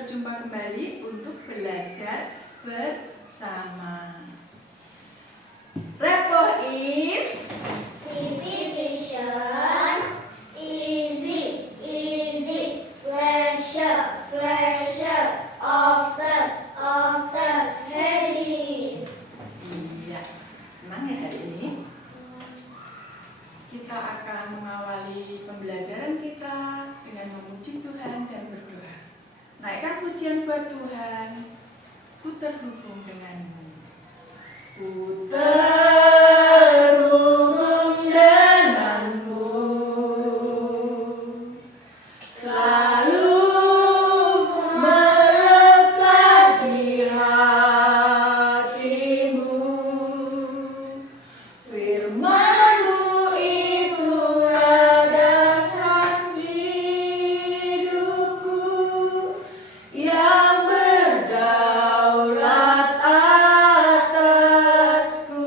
berjumpa kembali untuk belajar bersama. Repo is repetition, easy, pleasure, often, heavy. Iya, senang ya hari ini. Kita akan mengawali pembelajaran kita dengan memuji Tuhan dan berdoa. Naikkan pujian buat Tuhan. Ku terhubung denganmu. Ku terhubung denganmu. Selalu melekat di hatimu. Firman-Mu itu landasan hidupku yang berdaulat atasku.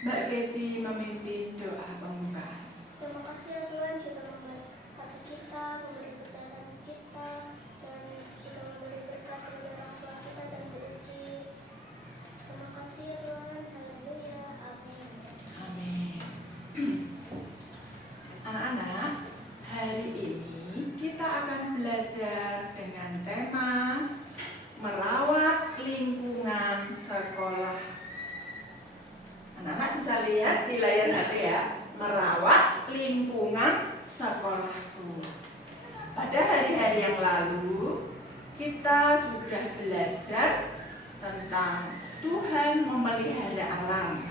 Mbak Gebi memimpin doa pembukaan. Terima kasih ya Tuhan sudah memberkati kita, memberi kesehatan kita, dan sudah memberi berkat kepada orang tua kita dan beruji. Terima kasih ya Tuhan, haleluya, amin. Amin. Anak-anak, hari ini kita akan belajar dengan tema merawat lingkungan sekolah. Anak-anak bisa lihat di layar HP ya, merawat lingkungan sekolahku. Pada hari-hari yang lalu, kita sudah belajar tentang Tuhan memelihara alam.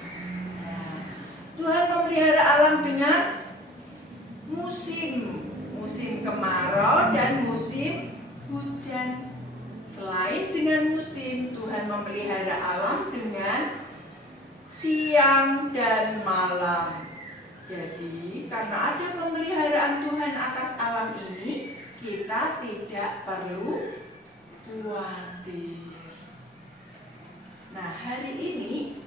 Nah, Tuhan memelihara alam dengan musim kemarau dan musim hujan. Selain dengan musim, Tuhan memelihara alam dengan siang dan malam. Jadi, karena ada pemeliharaan Tuhan atas alam ini, kita tidak perlu khawatir. Nah, hari ini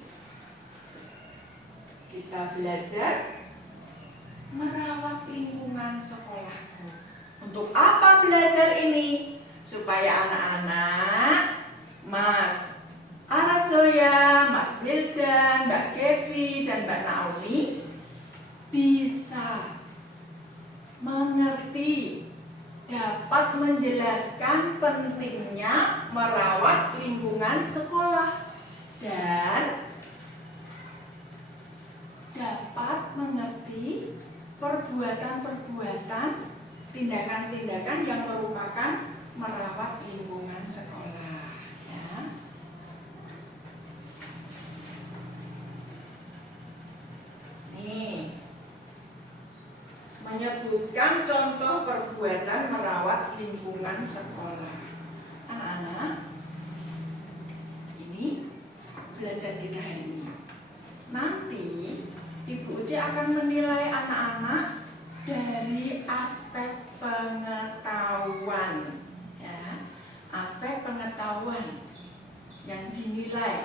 kita belajar merawat lingkungan sekolahku. Untuk apa belajar ini? Supaya anak-anak, Mas Arazoya, Mas Wildan, Mbak Gebi, dan Mbak Naomi bisa mengerti, dapat menjelaskan pentingnya merawat lingkungan sekolah dan dapat mengerti perbuatan-perbuatan, tindakan-tindakan yang merupakan merawat lingkungan sekolah. Ya. Nih, menyebutkan contoh perbuatan merawat lingkungan sekolah. Anak-anak, ini belajar kita hari ini. Nanti Ibu Uci akan menilai anak-anak dari aspek pengetahuan, ya, aspek pengetahuan yang dinilai.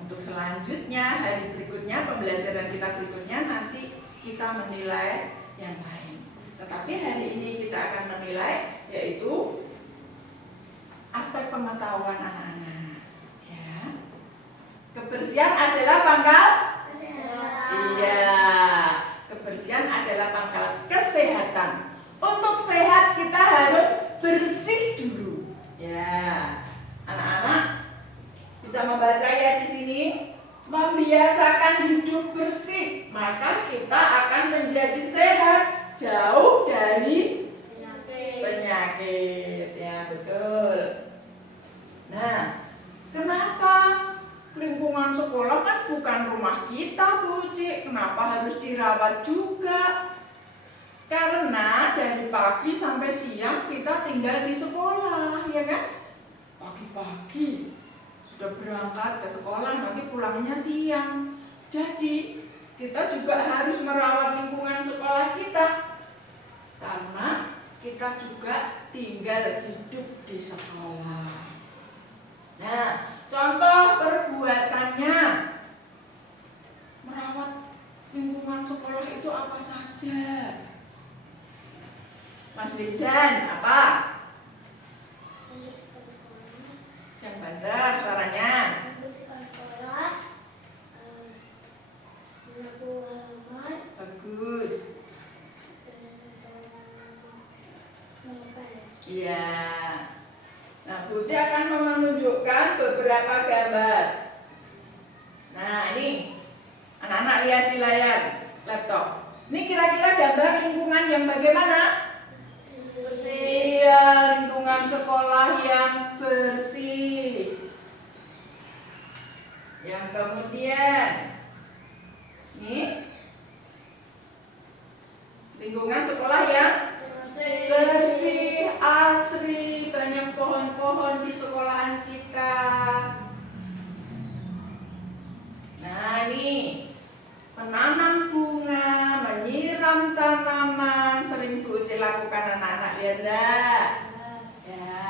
Untuk selanjutnya, hari berikutnya, pembelajaran kita berikutnya, nanti kita menilai yang lain. Tetapi hari ini kita akan menilai yaitu aspek pengetahuan anak-anak. Ya. Kebersihan adalah pangkal. Iya, kebersihan adalah pangkal kesehatan. Untuk sehat kita harus bersih dulu. Ya, anak-anak bisa membaca ya di sini. Membiasakan hidup bersih, maka kita akan menjadi sehat, jauh dari penyakit. Ya, betul. Nah, kenapa lingkungan sekolah kan bukan rumah kita, Bu Uci? Kenapa harus dirawat juga? Karena dari pagi sampai siang kita tinggal di sekolah, ya kan? Pagi-pagi sudah berangkat ke sekolah, nanti pulangnya siang. Jadi kita juga harus merawat lingkungan sekolah kita, karena kita juga tinggal hidup di sekolah. Nah, contoh perbuatannya merawat lingkungan sekolah itu apa saja? Mas Lindan, apa? Membersihkan sekolah. Yang benar suaranya. Membersihkan sekolah. Menyapu halaman. Bagus. Mengepel. Iya. Nah, Bu Uci akan menunjukkan beberapa gambar. Nah, ini anak-anak lihat di layar laptop. Ini kira-kira gambar lingkungan yang bagaimana? Iya, lingkungan sekolah yang bersih. Yang kemudian, ini lingkungan sekolah yang bersih, asri, banyak pohon-pohon di sekolahan kita. Nah, ini menanam bunga, menyiram tanaman, sering Bu Uci lakukan anak-anak, lihat enggak? Ya,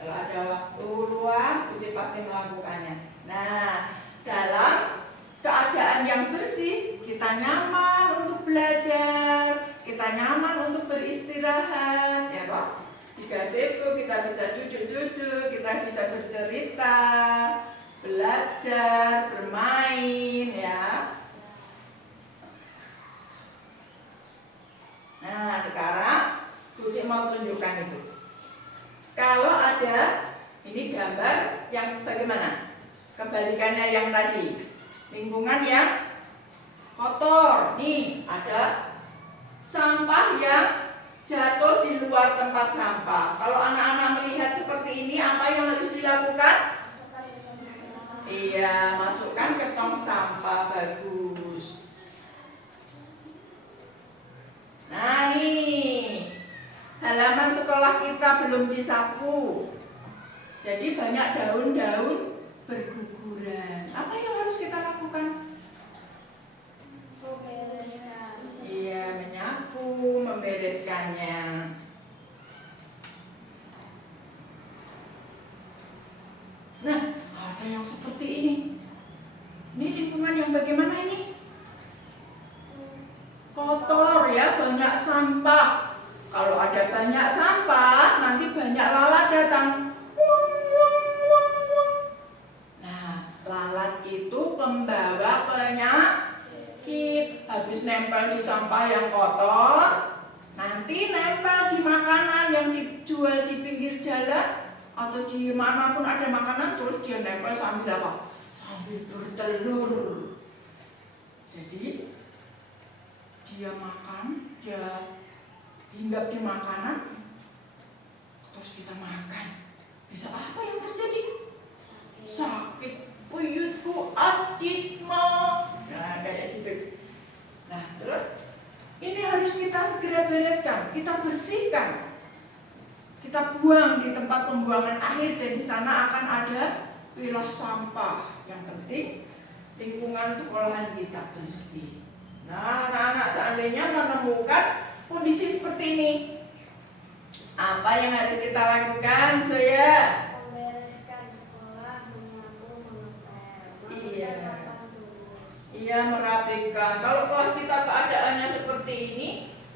kalau ada waktu luang, Bu Uci pasti melakukannya. Nah, dalam keadaan yang bersih, kita nyaman untuk belajar, kita nyaman untuk beristirahat, ya Pak. Di gazebo kita bisa duduk-duduk, kita bisa bercerita, belajar, bermain, ya. Nah, sekarang Bu Uci mau tunjukkan itu. Kalau ada ini gambar yang bagaimana? Kebalikannya yang tadi. Lingkungan yang kotor. Nih, ada sampah yang jatuh di luar tempat sampah. Kalau anak-anak melihat seperti ini, apa yang harus dilakukan? Iya, masukkan ke tong sampah. Bagus. Nah, nih halaman sekolah kita belum disapu. Jadi banyak daun-daun berguguran. Apa yang harus kita lakukan? Membereskan. Iya, menyapu, membereskannya. Nah, ada yang seperti ini. Ini lingkungan yang bagaimana ini? Kotor ya, banyak sampah. Kalau ada banyak sampah, nanti banyak lalat datang. Nah, lalat itu pembawa penyakit. Habis nempel di sampah yang kotor, nanti nempel di makanan yang dijual di pinggir jalan atau di manapun ada makanan, terus dia nempel sambil apa? Sambil bertelur. Jadi dia makan, dia hinggap di makanan, terus kita makan. Bisa apa yang terjadi? Sakit, puyutku, adikmu. Nah, kayak gitu. Nah, terus ini harus kita segera bereskan, kita bersihkan, kita buang di tempat pembuangan akhir, dan di sana akan ada pilah sampah. Yang penting lingkungan sekolahan kita bersih. Nah, anak-anak seandainya menemukan kondisi seperti ini, apa yang harus kita lakukan, Zoya? Membereskan sekolah, menyapu, mengepel. Iya. Papan tulis. Iya, merapikan. Kalau kelas kita keadaannya seperti ini,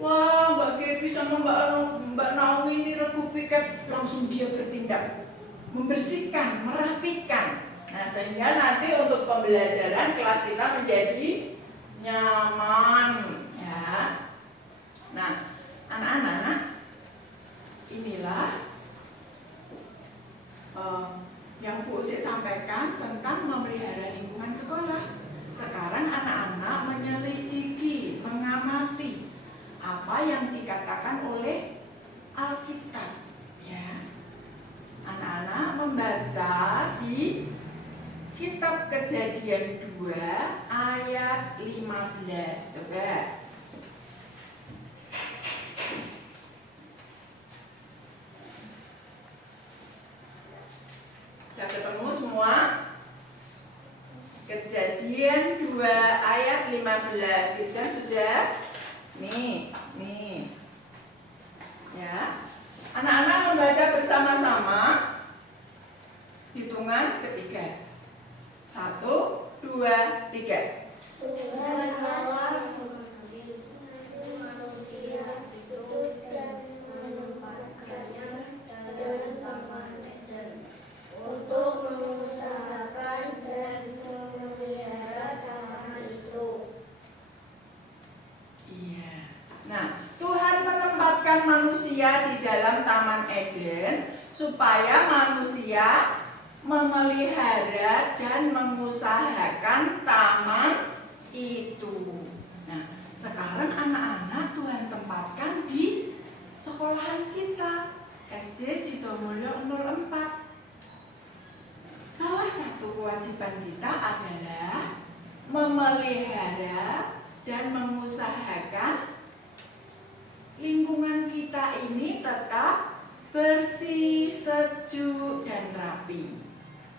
wah, Mbak Gebi sama Mbak Naomi ini regu piket, langsung dia bertindak, membersihkan, merapikan. Nah, sehingga nanti untuk pembelajaran kelas kita menjadi nyaman, ya. Nah, anak-anak, inilah yang Bu Uci sampaikan tentang memelihara lingkungan sekolah. Sekarang anak-anak menyelidiki, mengamati apa yang dikatakan oleh Alkitab, ya. Anak-anak membaca di Kitab Kejadian 2 ayat 15. Coba. Sudah ketemu semua? Kejadian 2 ayat 15. Kita sudah? Nih. Ya. Anak-anak membaca bersama-sama. Hitungan ketiga. 1, 2, 3. Tuhan Allah mengambil manusia hidup dan manusia di dalam Taman Eden supaya manusia memelihara dan mengusahakan taman itu. Nah, sekarang anak-anak Tuhan tempatkan di sekolahan kita, SD Sidomulyo 04. Salah satu kewajiban kita adalah memelihara dan mengusahakan lingkungan kita ini tetap bersih, sejuk, dan rapi.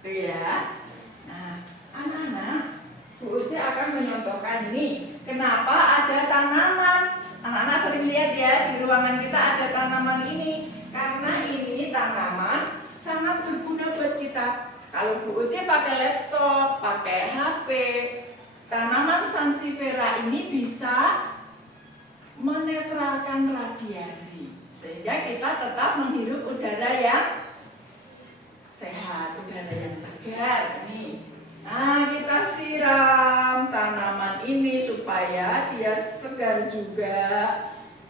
Itu ya. Nah, anak-anak, Bu Uci akan menyontohkan ini. Kenapa ada tanaman? Anak-anak sering lihat ya, di ruangan kita ada tanaman ini. Karena ini tanaman sangat berguna buat kita. Kalau Bu Uci pakai laptop, pakai HP, tanaman sansevieria ini bisa menetralkan radiasi sehingga kita tetap menghirup udara yang sehat, udara yang segar nih. Nah, kita siram tanaman ini supaya dia segar juga.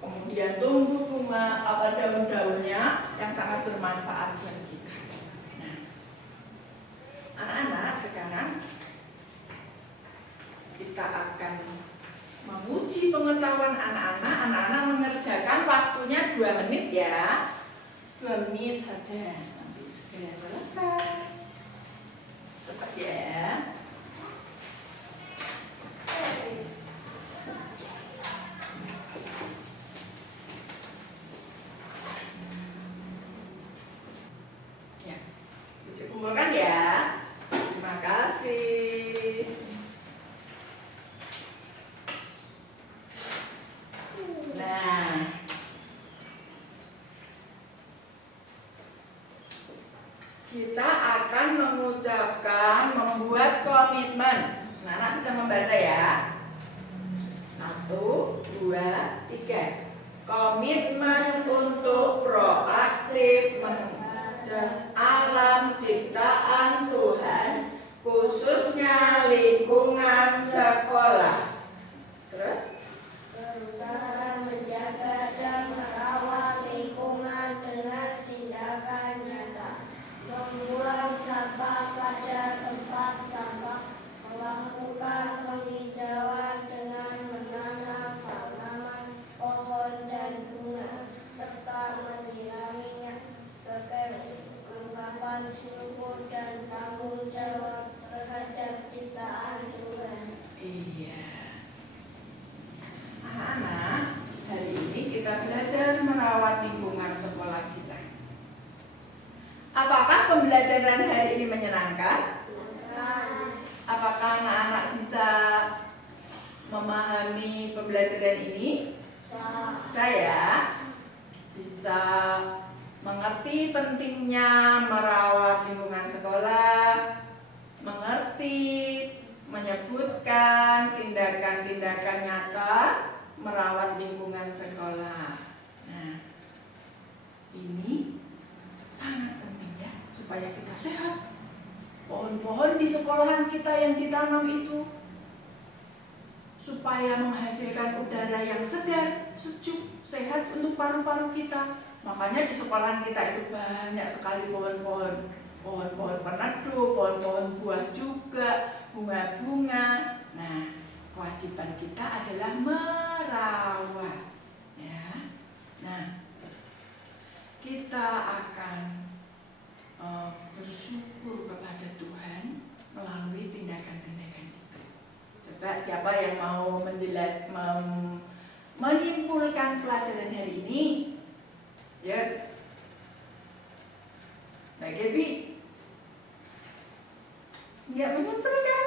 Kemudian tumbuh bunga daun-daunnya yang sangat bermanfaat buat kita. Nah, anak-anak, sekarang kita akan menguji pengetahuan anak-anak. Anak-anak mengerjakan waktunya 2 menit ya. 2 menit saja. Nanti segera selesai. Cepat ya. Ya, Uci kumpulkan ya. Terima kasih. Nah, kita akan membuat komitmen. Nah, anak bisa membaca ya. 1, 2, 3. Komitmen untuk proaktif menjaga alam ciptaan Tuhan, khususnya lingkungan sekolah. Terus? Berusaha menjaga dan merawat lingkungan dengan tindakan nyata, membuang sampah pada tempat sampah, melakukan penghijauan dengan menanam tanaman, pohon dan bunga, serta menyiraminya sebagai ungkapan syukur dan tanggung jawab terhadap ciptaan Tuhan. Iya. Anak-anak, hari ini kita belajar merawat lingkungan sekolah kita. Apakah pembelajaran hari ini menyenangkan? Apakah anak-anak bisa memahami pembelajaran ini? Bisa ya? Bisa mengerti pentingnya merawat lingkungan sekolah, mengerti, menyebutkan tindakan-tindakan nyata merawat lingkungan sekolah. Nah, ini sangat penting ya, supaya kita sehat. Pohon-pohon di sekolahan kita yang ditanam itu supaya menghasilkan udara yang segar, sejuk, sehat untuk paru-paru kita. Makanya di sekolahan kita itu banyak sekali pohon-pohon. Pohon-pohon peneduh, pohon-pohon buah juga, bunga-bunga. Nah, kewajiban kita adalah merawat, ya. Nah, kita akan bersyukur kepada Tuhan melalui tindakan-tindakan itu. Coba siapa yang mau menyimpulkan pelajaran hari ini? Ya, Mbak Gaby. Nggak menyimpulkan,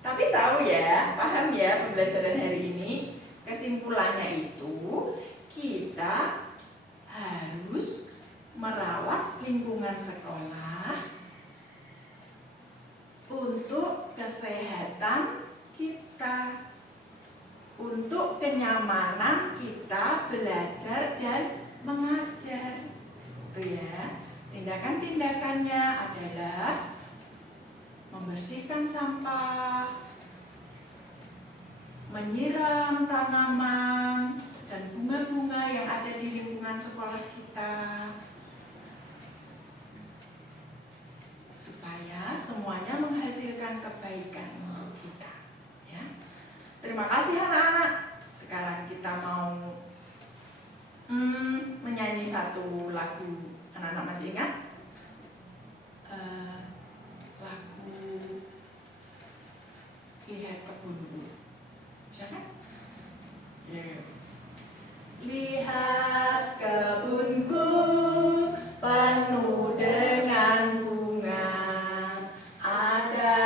tapi tahu ya, paham ya pembelajaran hari ini. Kesimpulannya itu kita harus merawat lingkungan sekolah untuk kesehatan kita, untuk kenyamanan kita belajar dan mengajar. Itu ya. Tindakan-tindakannya adalah membersihkan sampah, menyiram tanaman dan bunga-bunga yang ada di lingkungan lingkungan sekolah kita, supaya semuanya menghasilkan kebaikan untuk kita. Ya. Terima kasih anak-anak. Sekarang kita mau menyanyi satu lagu. Anak-anak masih ingat? Lagu Lihat Kebunku. Bisa kan? Yeah. Lihat kebunku penuh dengan bunga, ada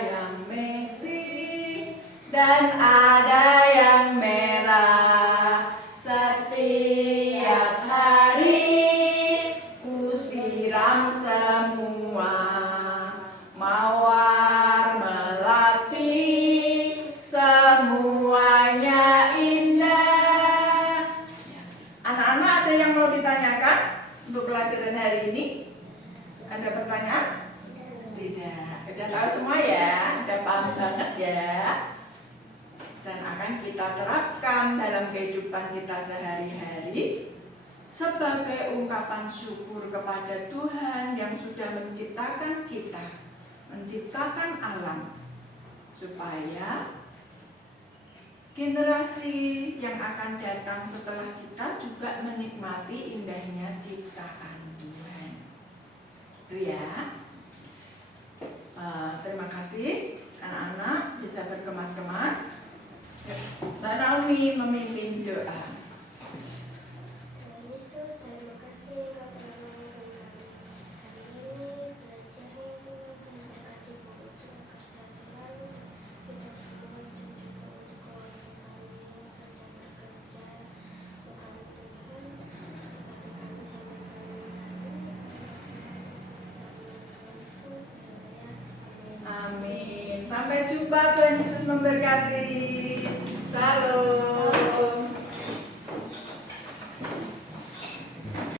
yang meti dan ada yang merah. Setiap hari ku siram semua, mawar melati semuanya indah. Anak-anak, ada yang mau ditanyakan untuk pelajaran hari ini? Ada pertanyaan? Tidak. Udah tahu semua ya? Udah paham banget ya? Dan akan kita terapkan dalam kehidupan kita sehari-hari sebagai ungkapan syukur kepada Tuhan yang sudah menciptakan kita, menciptakan alam, supaya generasi yang akan datang setelah kita juga menikmati indahnya ciptaan Tuhan. Itu ya. Terima kasih anak-anak, bisa berkemas-kemas. Mbak Naomi memimpin doa. Tuhan Yesus, terima kasih Engkau telah menolong kami. Hari ini belajarnya Tuhan memberkati Bu Uci agar sehat selalu kita semua dan juga untuk keluarga kami yang sedang bekerja. Tuhan Tuhan, berkati kami sampai kami hari Tuhan Yesus, Amin. Sampai jumpa. Tuhan Yesus memberkati. Shalom.